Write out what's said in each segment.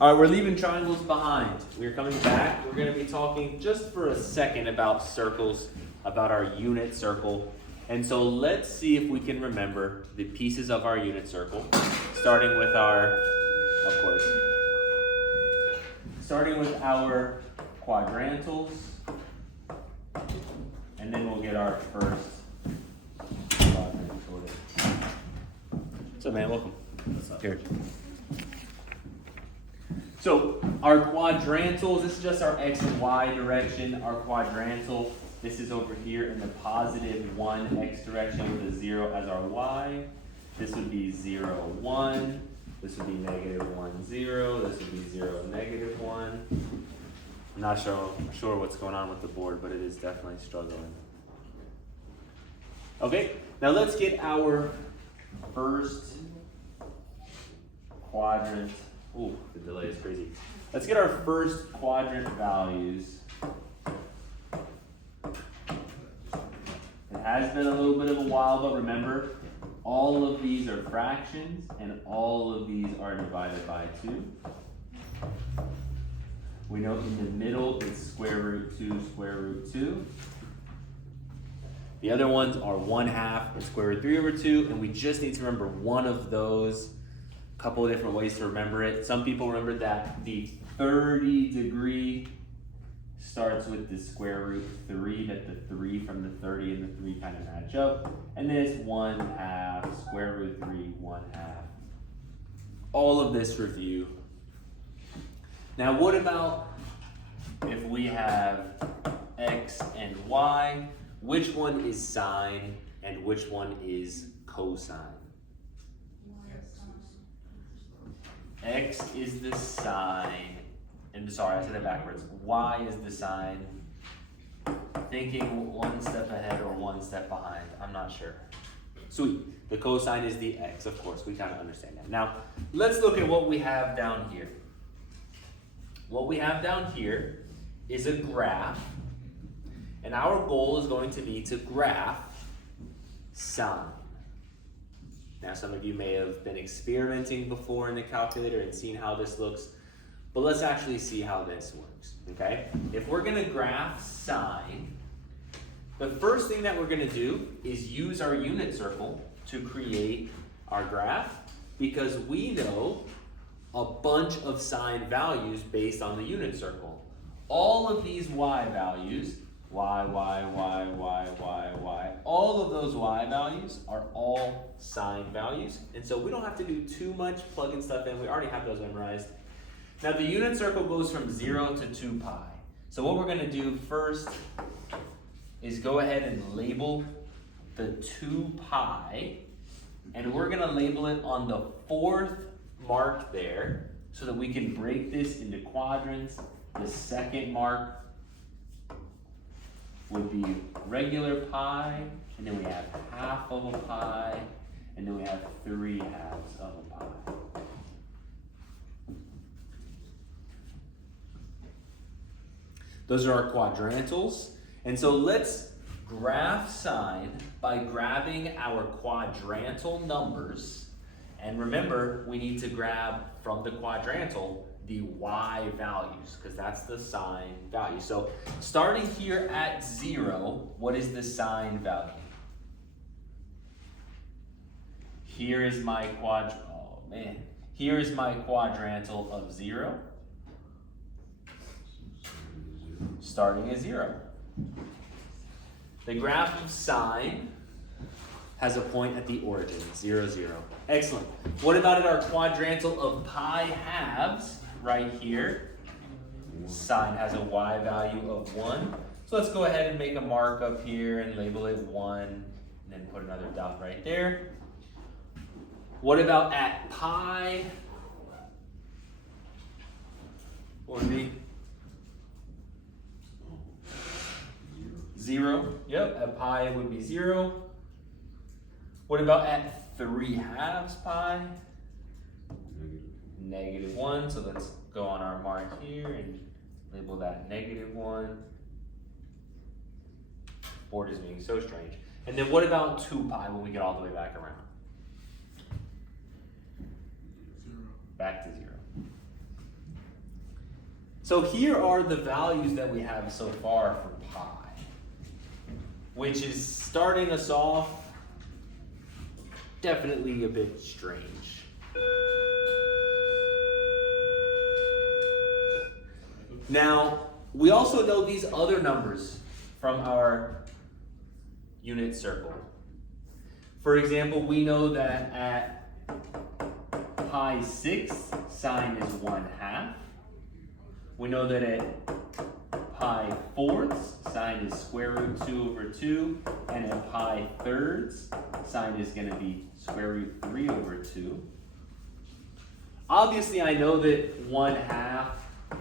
All right, we're leaving triangles behind. We're coming back. We're going to be talking just for a second about circles, about our unit circle. And so let's see if we can remember the pieces of our unit circle, starting with our quadrantals, and then we'll get our first quadrant sorted. What's up, man? Welcome. What's up? Here. So our quadrantals, this is just our x and y direction. Our quadrantal, this is over here in the positive 1 x direction with a 0 as our y. This would be 0, 1. This would be negative 1, 0. This would be 0, negative 1. I'm not sure what's going on with the board, but it is definitely struggling. Okay, now let's get our first quadrant. Ooh, the delay is crazy. Let's get our first quadrant values. It has been a little bit of a while, but remember, all of these are fractions and all of these are divided by 2. We know in the middle it's square root 2, square root 2. The other ones are 1/2 and square root 3 over 2, and we just need to remember one of those. A couple of different ways to remember it. Some people remember that the 30-degree starts with the square root 3, that the 3 from the 30 and the 3 kind of match up. And then it's 1/2, square root 3, 1/2. All of this review. Now what about if we have x and y? Which one is sine and which one is cosine? X is the sine, and sorry, I said it backwards. Y is the sine. Thinking one step ahead or one step behind, I'm not sure. Sweet, the cosine is the x, of course, we kind of understand that. Now, let's look at what we have down here. What we have down here is a graph, and our goal is going to be to graph sine. Now, some of you may have been experimenting before in the calculator and seen how this looks, but let's actually see how this works, okay? If we're gonna graph sine, the first thing that we're gonna do is use our unit circle to create our graph, because we know a bunch of sine values based on the unit circle. All of these y values, y, all of those y values are all sine values. And so we don't have to do too much plugging stuff in. We already have those memorized. Now the unit circle goes from 0 to 2 pi. So what we're going to do first is go ahead and label the 2 pi. And we're going to label it on the 4th mark there so that we can break this into quadrants. The second mark would be regular pi, and then we have 1/2 of a pi, and then we have 3/2 of a pi. Those are our quadrantals. And so let's graph sine by grabbing our quadrantal numbers. And remember, we need to grab from the quadrantal the y values, because that's the sine value. So starting here at 0, what is the sine value? Here is my Here is my quadrantal of 0. Starting at 0. The graph of sine has a point at the origin, 0, 0. Excellent. What about at our quadrantal of pi halves? Right here, sine has a y value of 1. So let's go ahead and make a mark up here and label it 1, and then put another dot right there. What about at pi? What would be? 0. Yep, at pi it would be 0. What about at 3/2 pi? -1, so let's go on our mark here and label that -1. Board is being so strange. And then what about 2 pi when we get all the way back around? 0. Back to 0. So here are the values that we have so far for pi, which is starting us off definitely a bit strange. Now, we also know these other numbers from our unit circle. For example, we know that at pi 6, sine is 1/2. We know that at pi 4ths, sine is square root 2/2, and at pi 3rds, sine is going to be square root 3/2. Obviously, I know that 1/2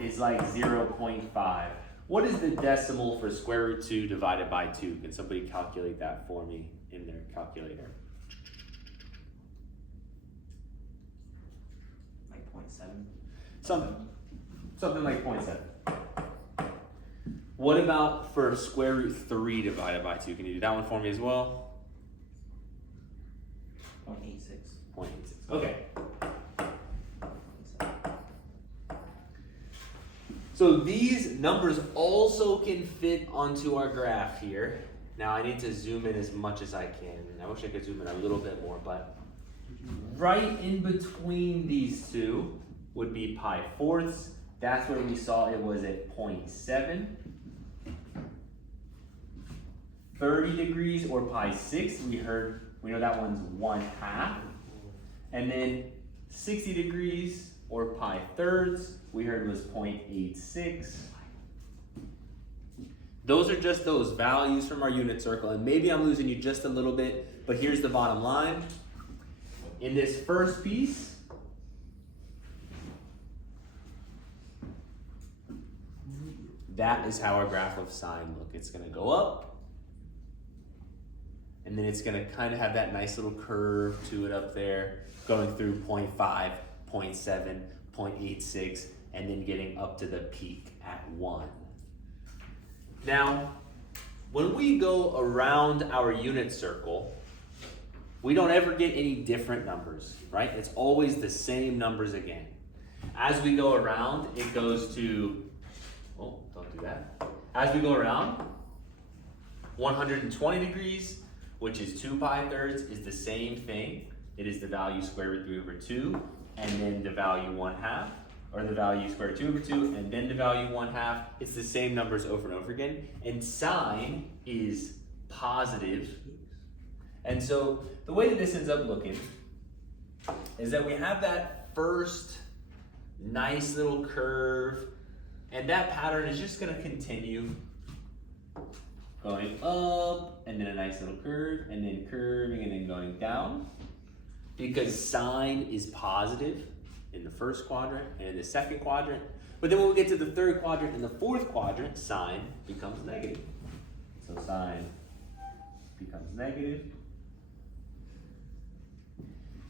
is like 0.5. What is the decimal for square root 2 divided by 2? Can somebody calculate that for me in their calculator? Like 0.7? Something like 0.7. What about for square root 3 divided by 2? Can you do that one for me as well? 0.86. 0.86. Okay. So these numbers also can fit onto our graph here. Now I need to zoom in as much as I can. I wish I could zoom in a little bit more, but right in between these two would be pi 4ths. That's where we saw it was at 0.7. 30 degrees or pi 6, we know that one's 1/2. And then 60 degrees or pi 3rds, we heard was 0.86. Those are just those values from our unit circle, and maybe I'm losing you just a little bit, but here's the bottom line. In this first piece, that is how our graph of sine look. It's going to go up, and then it's going to kind of have that nice little curve to it up there, going through 0.5, 0.7, 0.86, and then getting up to the peak at 1. Now, when we go around our unit circle, we don't ever get any different numbers, right? It's always the same numbers again. As we go around, it goes to, oh, don't do that. As we go around, 120 degrees, which is 2 pi 3rds, is the same thing. It is the value square root 3/2, and then the value 1/2, or the value square root 2/2, and then the value 1/2. It's the same numbers over and over again. And sine is positive. And so the way that this ends up looking is that we have that first nice little curve, and that pattern is just going to continue going up, and then a nice little curve, and then curving, and then going down. Because sine is positive in the first quadrant and in the second quadrant. But then when we get to the third quadrant and the fourth quadrant, sine becomes negative. So sine becomes negative.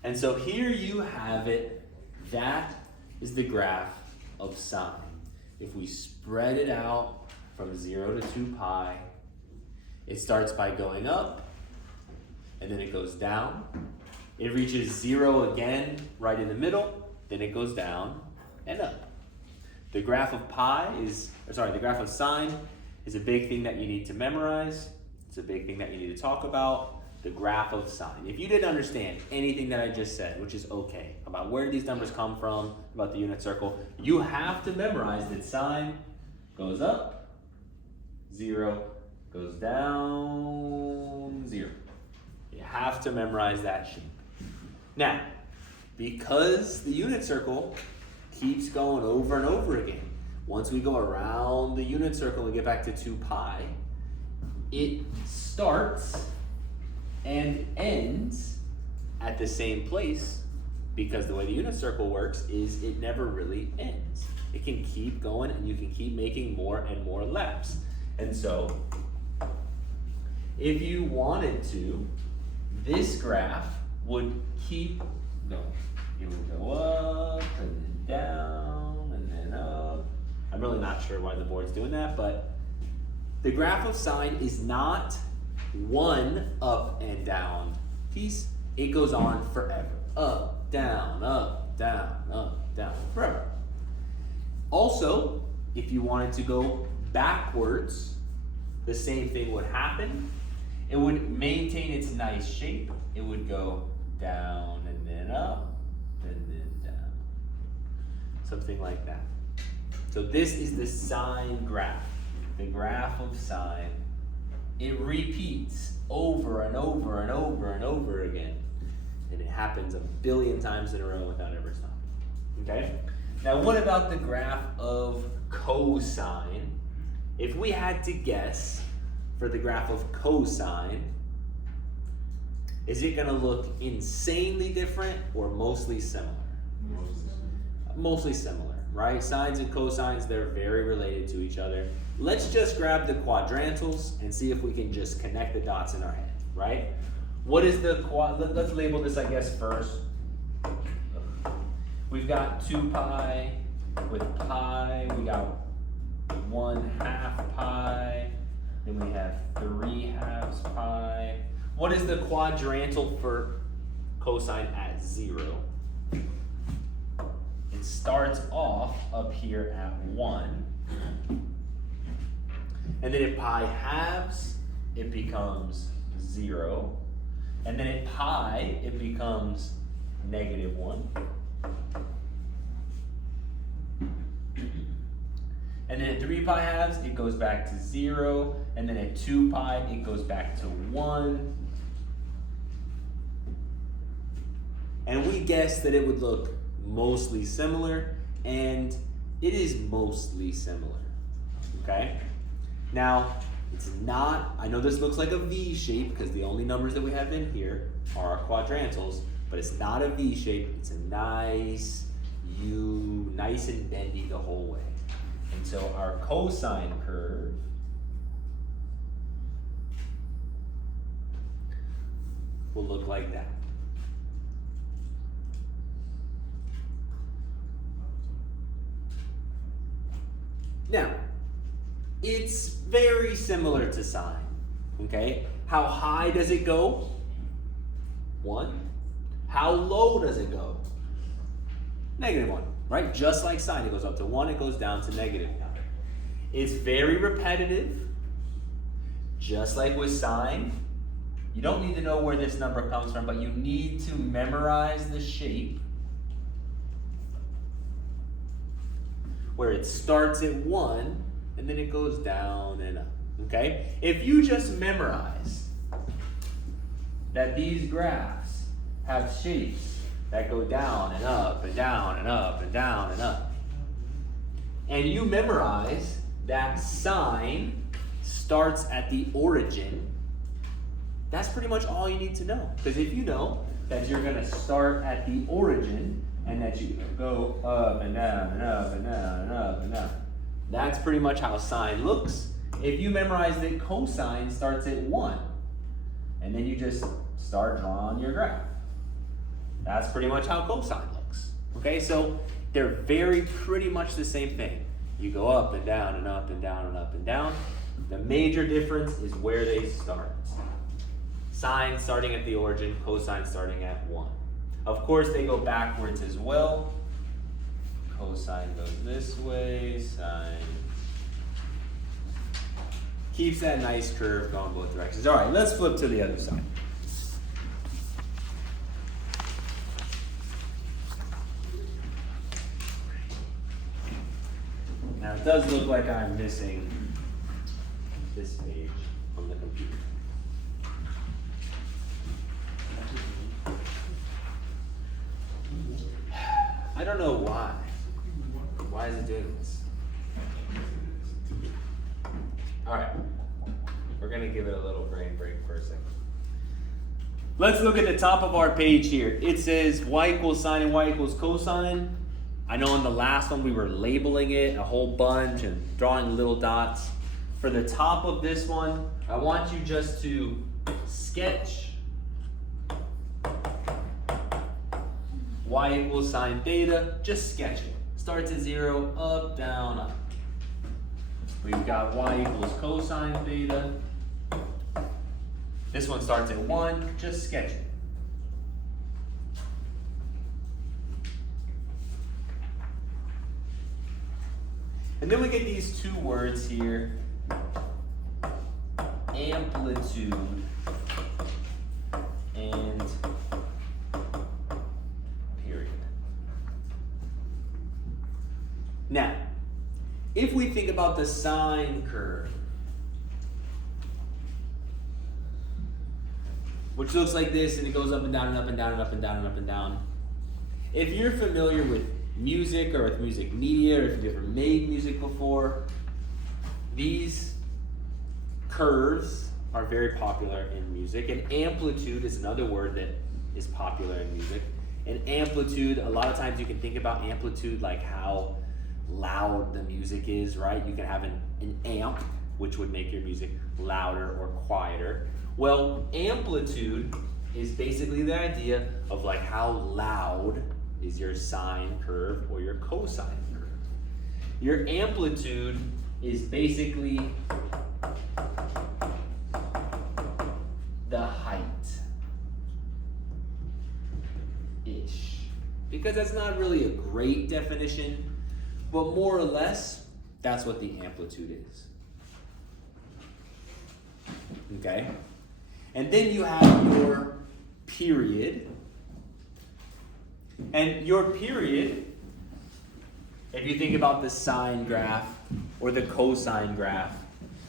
And so here you have it. That is the graph of sine. If we spread it out from 0 to 2 pi, it starts by going up, and then it goes down. It reaches 0 again right in the middle, then it goes down and up. The graph of the graph of sine is a big thing that you need to memorize. It's a big thing that you need to talk about. The graph of sine. If you didn't understand anything that I just said, which is okay, about where these numbers come from, about the unit circle, you have to memorize that sine goes up, 0, goes down, 0. You have to memorize that shape. Now, because the unit circle keeps going over and over again, once we go around the unit circle and get back to 2 pi, it starts and ends at the same place, because the way the unit circle works is it never really ends. It can keep going, and you can keep making more and more laps. And so, if you wanted to, this graph would keep going. It would go up and then down and then up. I'm really not sure why the board's doing that, but the graph of sine is not one up and down piece. It goes on forever. Up, down, forever. Also, if you wanted to go backwards, the same thing would happen. It would maintain its nice shape. It would go down and then up and then down. Something like that. So this is the sine graph. The graph of sine. It repeats over and over and over and over again. And it happens a billion times in a row without ever stopping. Okay? Now what about the graph of cosine? If we had to guess for the graph of cosine, is it going to look insanely different or mostly similar? Mostly similar, right? Sines and cosines, they're very related to each other. Let's just grab the quadrantals and see if we can just connect the dots in our head, right? What is the let's label this, I guess, first. We've got 2 pi with pi. We got 1/2 pi. Then we have 3/2 pi. What is the quadrantal for cosine at 0? It starts off up here at 1. And then if pi halves, it becomes 0. And then at pi, it becomes -1. And then at 3 pi halves, it goes back to 0. And then at 2 pi, it goes back to 1. And we guessed that it would look mostly similar, and it is mostly similar, okay? Now, it's not, I know this looks like a V shape because the only numbers that we have in here are our quadrantals, but it's not a V shape, it's a nice U, nice and bendy the whole way. And so our cosine curve will look like that. Now, it's very similar to sine, okay? How high does it go? 1. How low does it go? -1, right? Just like sine, it goes up to 1, it goes down to -1. It's very repetitive, just like with sine. You don't need to know where this number comes from, but you need to memorize the shape where it starts at 1 and then it goes down and up, okay? If you just memorize that these graphs have shapes that go down and up and down and up and down and up, and you memorize that sine starts at the origin, that's pretty much all you need to know. Because if you know that you're gonna start at the origin and that you go up and down and up and down and up and down, that's pretty much how sine looks. If you memorize that cosine starts at 1, and then you just start drawing your graph, that's pretty much how cosine looks. Okay, so they're pretty much the same thing. You go up and down and up and down and up and down. The major difference is where they start. Sine starting at the origin, cosine starting at 1. Of course, they go backwards as well. Cosine goes this way, sine keeps that nice curve going both directions. All right, let's flip to the other side. Now it does look like I'm missing this page on the computer. I don't know why. Why is it doing this? All right, we're gonna give it a little brain break for a second. Let's look at the top of our page here. It says y equals sine and y equals cosine. I know in the last one we were labeling it a whole bunch and drawing little dots. For the top of this one, I want you just to sketch y equals sine theta. Just sketch it. Starts at 0, up, down, up. We've got y equals cosine theta. This one starts at 1, just sketch it. And then we get these two words here, amplitude and period. Now, if we think about the sine curve, which looks like this, and it goes up and down and up and down and up and down and up and down. If you're familiar with music or with music media, or if you've ever made music before, these curves are very popular in music. And amplitude is another word that is popular in music. And amplitude, a lot of times you can think about amplitude like how loud the music is, right? You can have an amp, which would make your music louder or quieter. Well, amplitude is basically the idea of like how loud is your sine curve or your cosine curve. Your amplitude is basically the height-ish. Because that's not really a great definition, but more or less, that's what the amplitude is. Okay? And then you have your period. And your period, if you think about the sine graph or the cosine graph,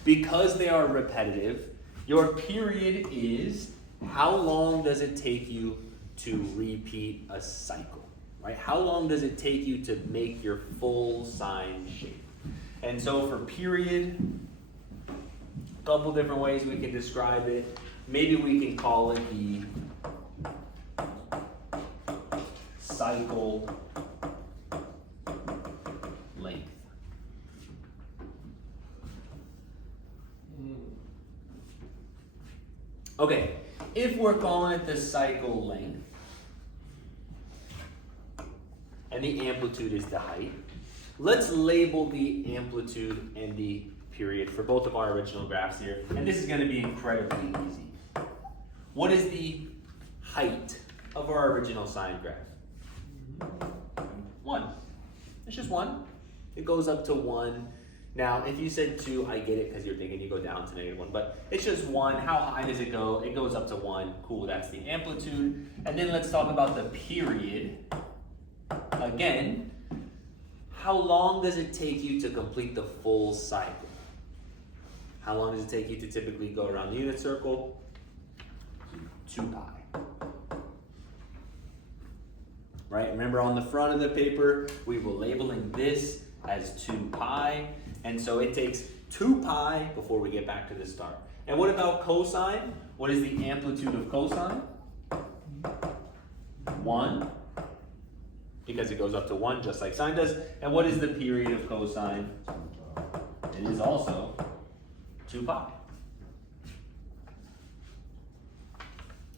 because they are repetitive, your period is how long does it take you to repeat a cycle, right? How long does it take you to make your full sine shape? And so for period, a couple different ways we can describe it. Maybe we can call it the cycle length. Okay, if we're calling it the cycle length, and the amplitude is the height, let's label the amplitude and the period for both of our original graphs here, and this is going to be incredibly easy. What is the height of our original sine graph? 1. It's just 1. It goes up to 1. Now, if you said 2, I get it because you're thinking you go down to -1, but it's just 1. How high does it go? It goes up to 1. Cool, that's the amplitude. And then let's talk about the period. Again, how long does it take you to complete the full cycle? How long does it take you to typically go around the unit circle? 2 pi. Right, remember on the front of the paper, we were labeling this as 2 pi. And so it takes 2 pi before we get back to the start. And what about cosine? What is the amplitude of cosine? 1. Because it goes up to 1 just like sine does. And what is the period of cosine? It is also 2 pi.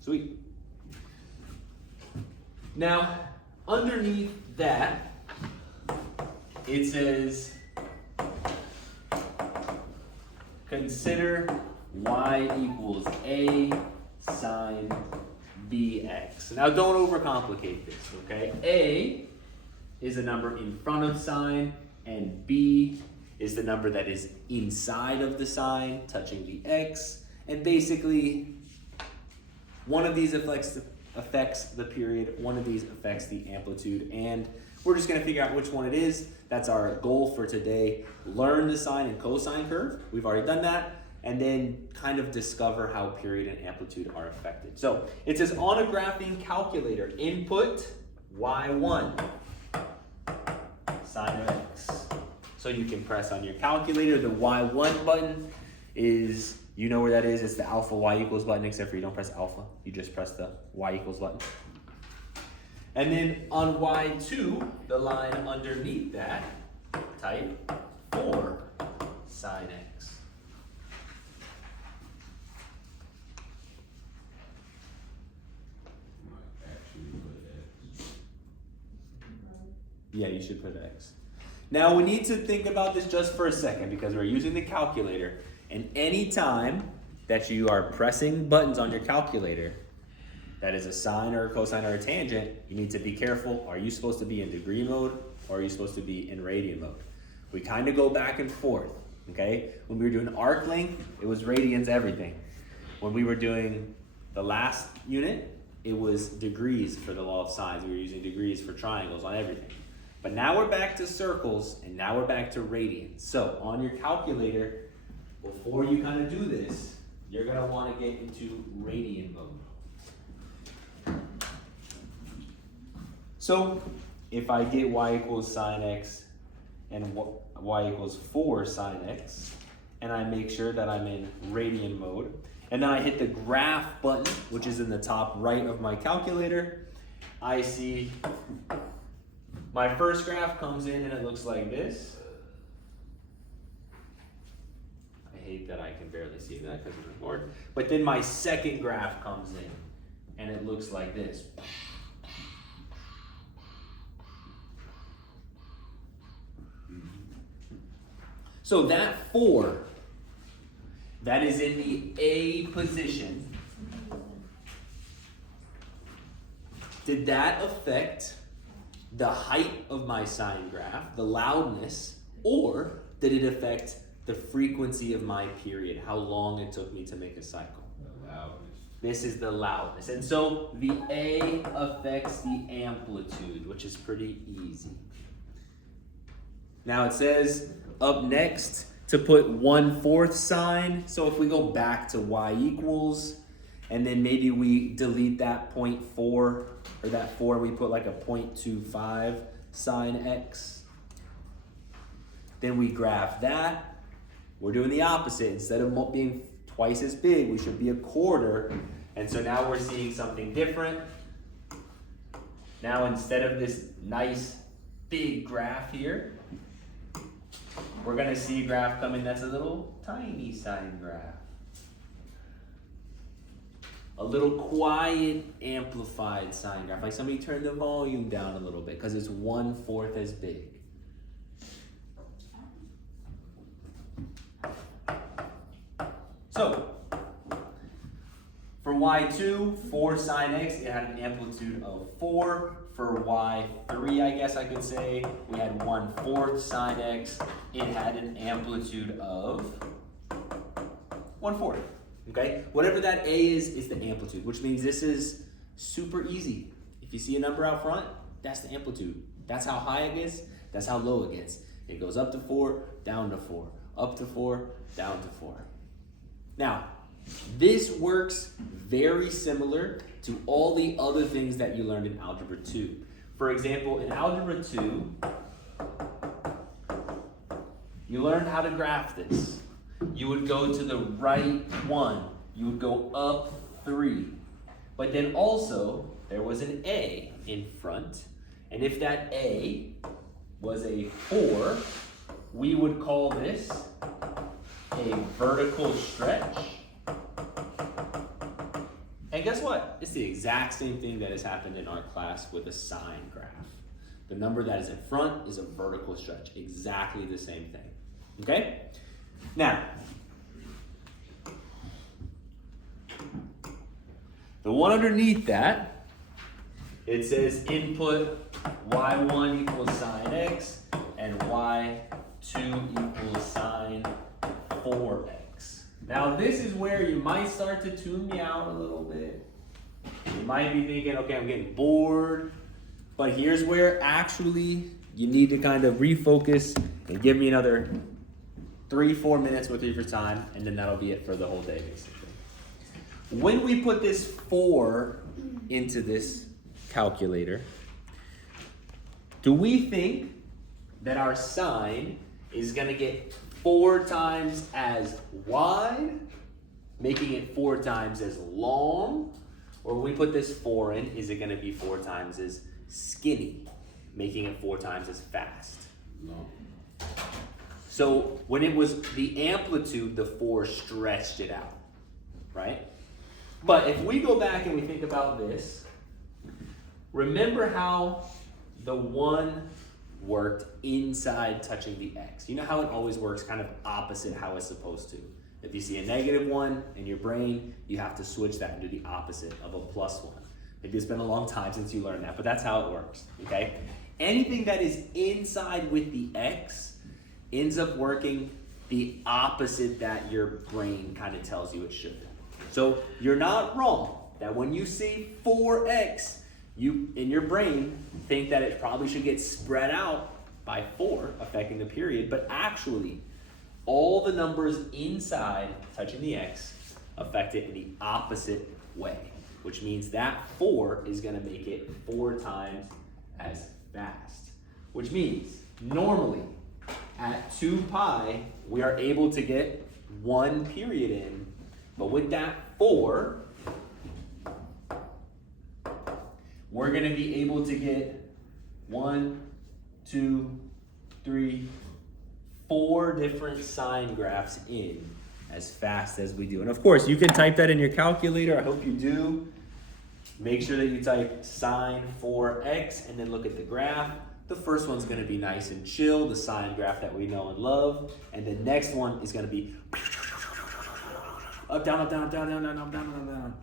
Sweet. Now, underneath that, it says, consider y equals a sine bx. Now, don't overcomplicate this, okay? A is a number in front of sine, and b is the number that is inside of the sine, touching the x. And basically, one of these affects the period, one of these affects the amplitude, and we're just gonna figure out which one it is. That's our goal for today. Learn the sine and cosine curve. We've already done that. And then kind of discover how period and amplitude are affected. So it says on a graphing calculator, input y1, sine of x. So you can press on your calculator. The y1 button is, you know where that is, it's the alpha y equals button, except for you don't press alpha, you just press the y equals button. And then on y2, the line underneath that, type 4 sine x. Yeah, you should put x. Now we need to think about this just for a second because we're using the calculator. And any time that you are pressing buttons on your calculator, that is a sine or a cosine or a tangent, you need to be careful. Are you supposed to be in degree mode or are you supposed to be in radian mode? We kind of go back and forth, okay? When we were doing arc length, it was radians everything. When we were doing the last unit, it was degrees for the law of sines. We were using degrees for triangles on everything. But now we're back to circles, and now we're back to radians. So on your calculator, before you kind of do this, you're going to want to get into radian mode. So if I get y equals sine x and y equals 4 sine x, and I make sure that I'm in radian mode, and then I hit the graph button, which is in the top right of my calculator, I see my first graph comes in and it looks like this. I hate that I can barely see that because of the board. But then my second graph comes in and it looks like this. So that 4, that is in the A position, did that affect the height of my sine graph, the loudness, or did it affect the frequency of my period, how long it took me to make a cycle? The loudness. This is the loudness. And so the A affects the amplitude, which is pretty easy. Now it says up next to put 1/4 sine. So if we go back to y equals, and then maybe we delete that 0.4 or that 4, we put like a 0.25 sine x. Then we graph that. We're doing the opposite. Instead of being twice as big, we should be a quarter. And so now we're seeing something different. Now instead of this nice big graph here, we're gonna see a graph come in that's a little tiny sine graph. A little quiet, amplified sine graph. Like somebody turned the volume down a little bit because it's 1/4 as big. So, for y2, 4 sine x, it had an amplitude of 4. For y3, I guess I could say, we had 1/4 sine x. It had an amplitude of 1/4. Okay? Whatever that a is the amplitude, which means this is super easy. If you see a number out front, that's the amplitude. That's how high it gets, that's how low it gets. It goes up to 4, down to 4, up to 4, down to 4. Now, this works very similar to all the other things that you learned in Algebra 2. For example, in Algebra 2, you learned how to graph this. You would go to the right 1. You would go up 3. But then also, there was an A in front. And if that A was a 4, we would call this a vertical stretch. And guess what? It's the exact same thing that has happened in our class with a sine graph. The number that is in front is a vertical stretch. Exactly the same thing. Okay? Now, the one underneath that, it says input y1 equals sine x and y2 equals sine 4x. Now this is where you might start to tune me out a little bit. You might be thinking, okay, I'm getting bored. But here's where actually you need to kind of refocus and give me another 3-4 minutes worth of your time, and then that'll be it for the whole day, basically. When we put this 4 into this calculator, do we think that our sine is gonna get 4 times as wide, making it 4 times as long? Or when we put this 4 in, is it gonna be 4 times as skinny, making it 4 times as fast? No. So when it was the amplitude, the 4 stretched it out, right? But if we go back and we think about this, remember how the 1 worked inside touching the x. You know how it always works kind of opposite how it's supposed to. If you see a -1 in your brain, you have to switch that and do the opposite of a +1. Maybe it's been a long time since you learned that, but that's how it works, okay? Anything that is inside with the x ends up working the opposite that your brain kind of tells you it should. So you're not wrong that when you see 4x, you in your brain think that it probably should get spread out by 4, affecting the period, but actually all the numbers inside touching the x affect it in the opposite way, which means that 4 is going to make it 4 times as fast, which means normally at 2 pi, we are able to get 1 period in, but with that 4, we're going to be able to get 1, 2, 3, 4 different sine graphs in as fast as we do. And of course, you can type that in your calculator. I hope you do. Make sure that you type sine 4x and then look at the graph. The first one's going to be nice and chill, the sine graph that we know and love. And the next one is going to be up, down, up, down, up, down, down, down, up, down, down, down.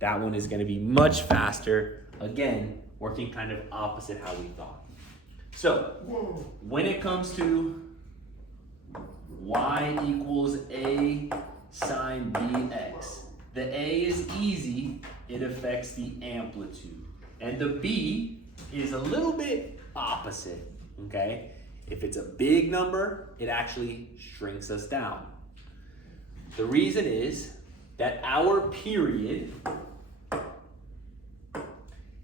That one is going to be much faster. Again, working kind of opposite how we thought. So, when it comes to y equals a sine bx, the a is easy, it affects the amplitude. And the b is a little bit opposite, okay? If it's a big number, it actually shrinks us down. The reason is that our period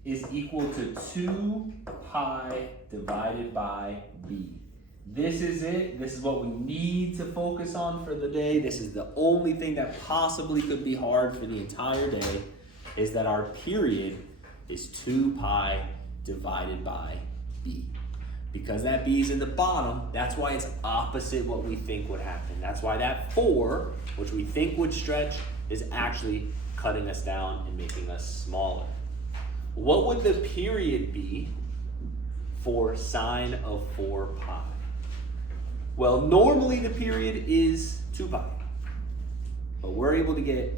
is equal to 2 pi divided by b. This is it. This is what we need to focus on for the day. This is the only thing that possibly could be hard for the entire day, is that our period is 2 pi divided by b. Because that b is in the bottom, that's why it's opposite what we think would happen. That's why that 4, which we think would stretch, is actually cutting us down and making us smaller. What would the period be for sine of 4 pi? Well, normally the period is 2 pi, but we're able to get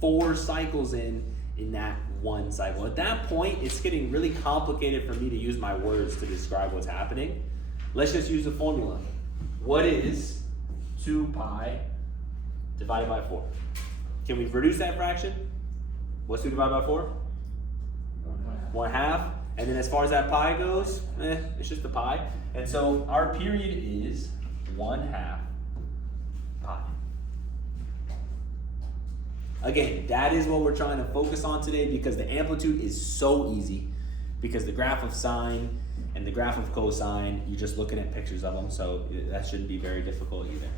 4 cycles in that one cycle. At that point, it's getting really complicated for me to use my words to describe what's happening. Let's just use the formula. What is 2 pi divided by 4? Can we reduce that fraction? What's 2 divided by 4? 1/2. And then as far as that pi goes, it's just a pi. And so our period is 1/2 pi. Again, that is what we're trying to focus on today, because the amplitude is so easy, because the graph of sine and the graph of cosine, you're just looking at pictures of them, so that shouldn't be very difficult either.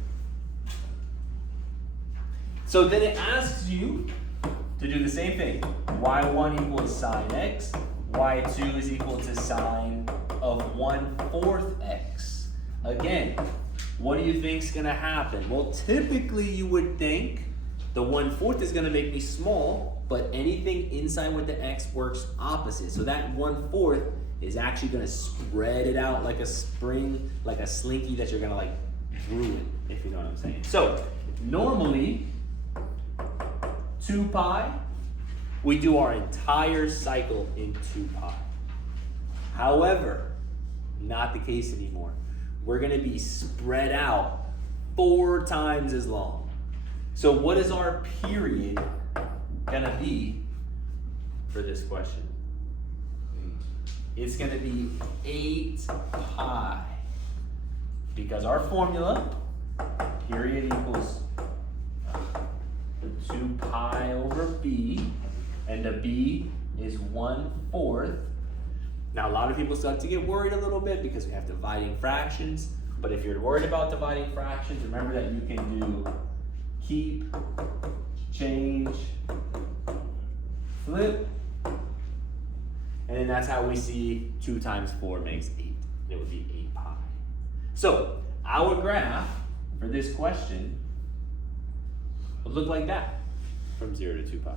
So then it asks you to do the same thing. y1 equals sine x, y2 is equal to sine of 1/4 x. Again, what do you think is going to happen? Well, typically you would think the 1/4 is going to make me small, but anything inside with the x works opposite. So that 1/4 is actually going to spread it out like a spring, like a slinky that you're going to like ruin, if you know what I'm saying. So normally 2 pi, we do our entire cycle in 2 pi. However, not the case anymore. We're going to be spread out 4 times as long. So what is our period going to be for this question? It's going to be 8 pi. Because our formula, period equals 2 pi over b, and the b is 1/4. Now, a lot of people start to get worried a little bit because we have dividing fractions, but if you're worried about dividing fractions, remember that you can do keep, change, flip, and then that's how we see 2 times 4 makes 8. It would be 8 pi. So, our graph for this question would look like that from 0 to 2 pi.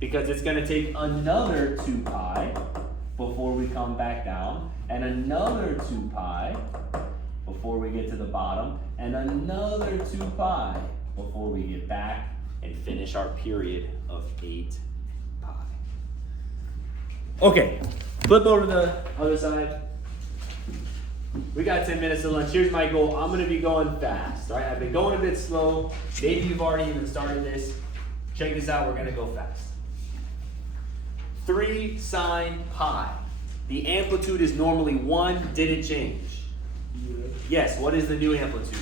Because it's going to take another 2 pi before we come back down, and another 2 pi before we get to the bottom, and another 2 pi before we get back and finish our period of 8 pi. Okay, flip over to the other side. We got 10 minutes of lunch. Here's my goal. I'm gonna be going fast, all right? I've been going a bit slow. Maybe you've already even started this. Check this out, we're gonna go fast. 3 sine pi. The amplitude is normally 1. Did it change? Yes, what is the new amplitude?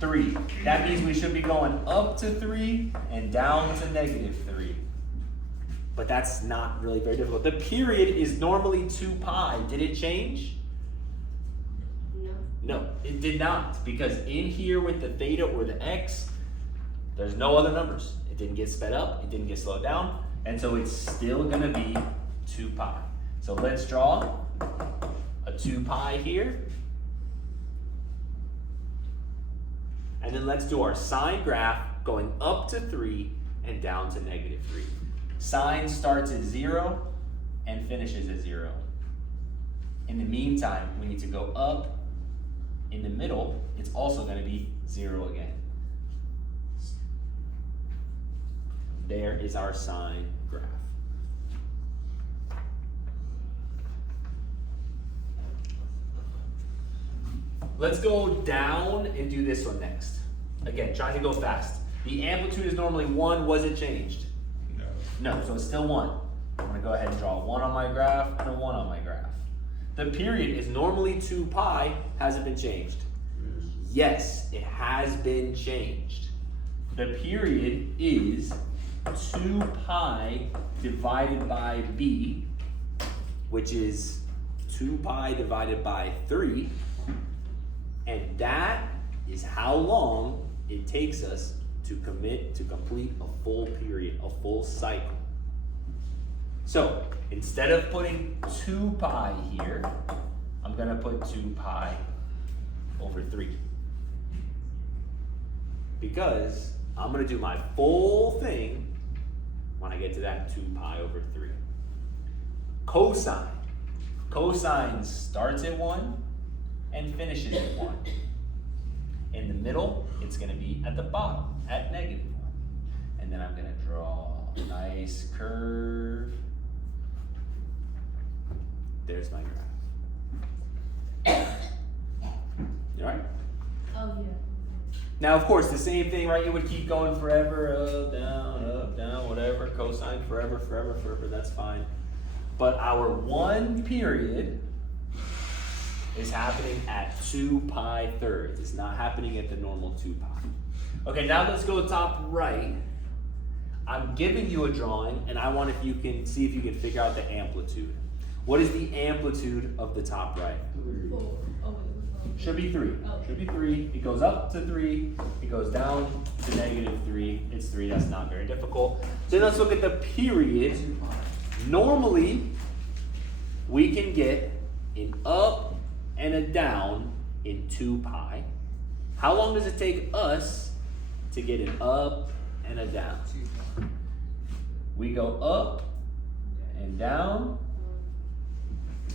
3. That means we should be going up to 3 and down to -3. But that's not really very difficult. The period is normally 2 pi. Did it change? No, it did not, because in here with the theta or the x, there's no other numbers. It didn't get sped up, it didn't get slowed down, and so it's still gonna be 2 pi. So let's draw a 2 pi here. And then let's do our sine graph going up to 3 and down to -3. Sine starts at 0 and finishes at 0. In the meantime, we need to go up. In the middle, it's also going to be 0 again. There is our sine graph. Let's go down and do this one next. Again, trying to go fast. The amplitude is normally 1. Was it changed? No, so it's still 1. I'm going to go ahead and draw 1 on my graph and a 1 on my graph. The period is normally 2 pi. Has it been changed? Yes, it has been changed. The period is 2 pi divided by b, which is 2 pi divided by 3. And that is how long it takes us to complete a full period, a full cycle. So instead of putting 2 pi here, I'm going to put 2 pi over 3. Because I'm going to do my full thing when I get to that 2 pi over 3. Cosine. Cosine starts at 1 and finishes at 1. In the middle, it's going to be at the bottom, at -1. And then I'm going to draw a nice curve. There's my graph. You all right? Oh, yeah. Now, of course, the same thing, right? You would keep going forever, up, down, whatever. Cosine forever, forever, forever. That's fine. But our 1 period is happening at 2 pi thirds. It's not happening at the normal 2 pi. Okay, now let's go top right. I'm giving you a drawing, and I want if you can see if you can figure out the amplitude. What is the amplitude of the top right? 4. Oh, wait. Should be 3. Oh. Should be 3. It goes up to 3. It goes down to -3. It's 3. That's not very difficult. Then let's look at the period. Normally, we can get an up and a down in 2 pi. How long does it take us to get an up and a down? We go up and down.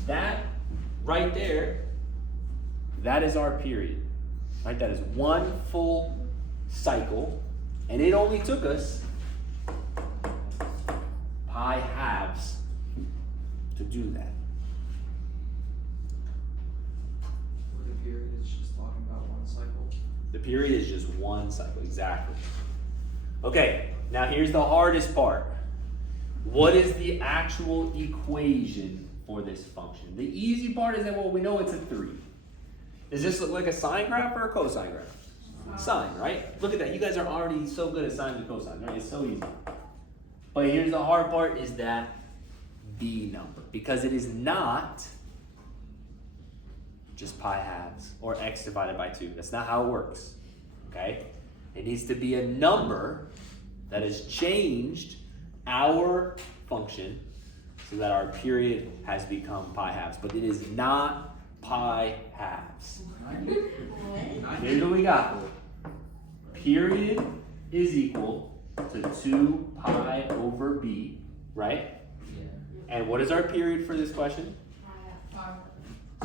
That right there, that is our period. Right? That is 1 full cycle, and it only took us pi halves to do that. The period is just talking about 1 cycle. The period is just 1 cycle, exactly. Okay, now here's the hardest part. What is the actual equation for this function? The easy part is that, well, we know it's a 3. Does this look like a sine graph or a cosine graph? Sine, right? Look at that. You guys are already so good at sine and cosine, right? It's so easy. But here's the hard part, is that b number. Because it is not just pi halves or x divided by 2. That's not how it works, okay? It needs to be a number that has changed our function so that our period has become pi halves. But it is not pi halves. Here's what we got. Period is equal to 2 pi over b, right? Yeah. And what is our period for this question? Pi.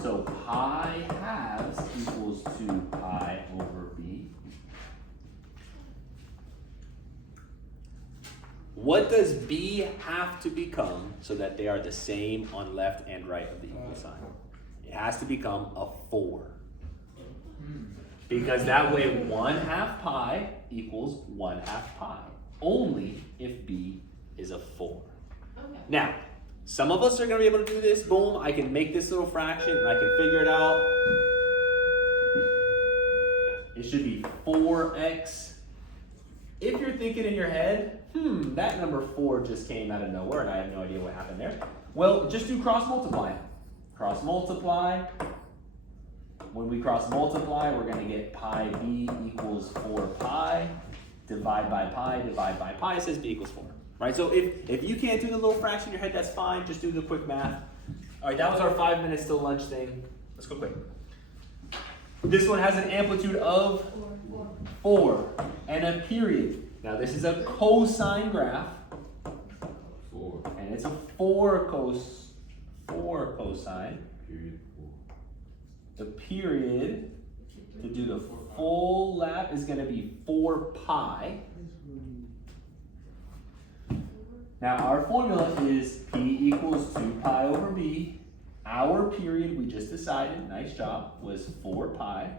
So pi halves equals 2 pi over b. What does b have to become so that they are the same on left and right of the equal sign? It has to become a 4. Because that way 1/2 pi equals 1/2 pi. Only if b is a 4. Okay. Now, some of us are going to be able to do this. Boom, I can make this little fraction and I can figure it out. It should be 4x. If you're thinking in your head, that number 4 just came out of nowhere and I have no idea what happened there. Well, just do cross multiply. Cross multiply. When we cross multiply, we're going to get pi b equals 4 pi. Divide by pi, divide by pi. It says b equals 4. Right? So if you can't do the little fraction in your head, that's fine. Just do the quick math. All right, that was our 5 minutes till lunch thing. Let's go quick. This one has an amplitude of 4 and a period. Now this is a cosine graph. 4. And it's a 4 cosine. Period 4. The period to do the full lap is going to be 4 pi. Now our formula is P equals 2 pi over B. Our period, we just decided, nice job, was 4 pi.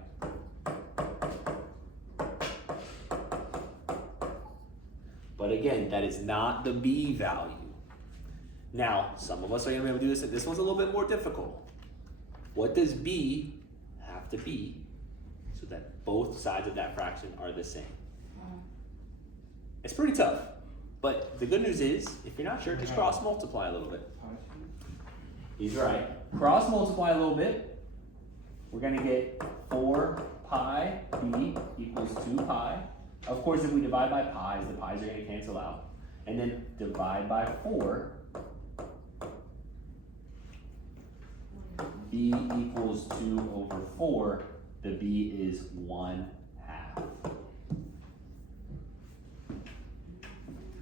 But again, that is not the B value. Now, some of us are going to be able to do this, and this one's a little bit more difficult. What does B have to be so that both sides of that fraction are the same? It's pretty tough. But the good news is, if you're not sure, just cross multiply a little bit. He's right. Cross multiply a little bit. We're going to get 4 pi b equals 2 pi. Of course, if we divide by pi's, the pi's are going to cancel out. And then divide by 4. B equals 2 over 4. The b is 1/2.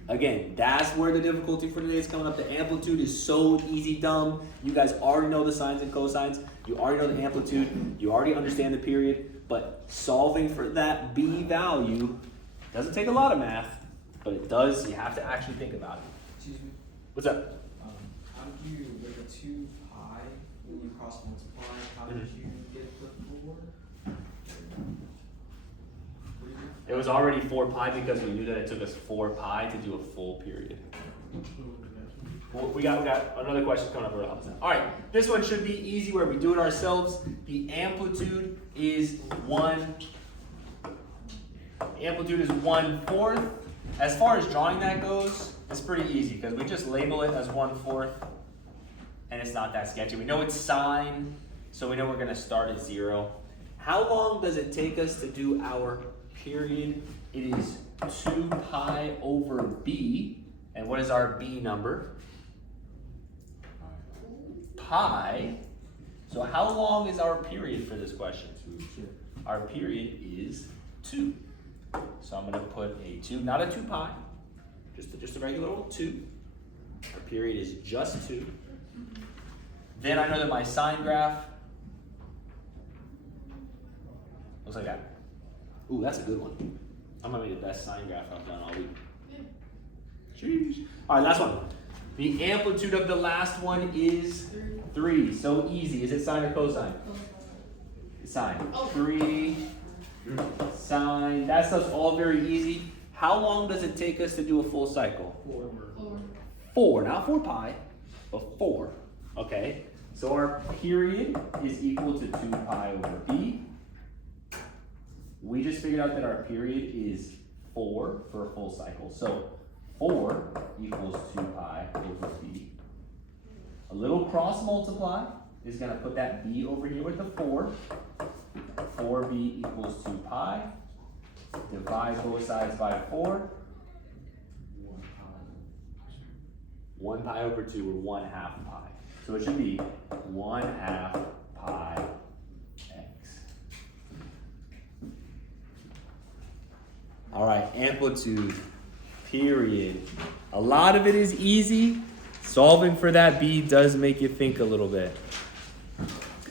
Again, that's where the difficulty for today is coming up. The amplitude is so easy dumb. You guys already know the sines and cosines. You already know the amplitude. You already understand the period. But solving for that b value doesn't take a lot of math, but it does. You have to actually think about it. Excuse me. What's up? How did you, with the 2 pi, when you cross multiply, how did you get the 4? It was already 4 pi because we knew that it took us 4 pi to do a full period. Well, we got another question coming up. All right, this one should be easy where we do it ourselves. The amplitude is 1/4. As far as drawing that goes, it's pretty easy because we just label it as 1/4, and it's not that sketchy. We know it's sine, so we know we're going to start at 0. How long does it take us to do our period? It is 2 pi over b. And what is our b number? Pi. So how long is our period for this question? Our period is 2. So I'm going to put a 2, not a 2 pi, just a regular old 2. Our period is just 2. Then I know that my sine graph looks like that. Ooh, that's a good one. I'm gonna be the best sine graph I've done all week. Sheesh. All right, last one. The amplitude of the last one is 3. So easy. Is it sine or cosine? Sine. 3 sine. That stuff's all very easy. How long does it take us to do a full cycle? 4. Not 4 pi, but 4. Okay. So our period is equal to 2 pi over b. We just figured out that our period is 4 for a full cycle. So 4 equals 2 pi over b. A little cross multiply is going to put that b over here with the 4. 4b equals 2 pi. Divide both sides by 4. 1 pi over 2, or 1/2 pi. So it should be 1/2 pi x. All right, amplitude, period. A lot of it is easy. Solving for that b does make you think a little bit.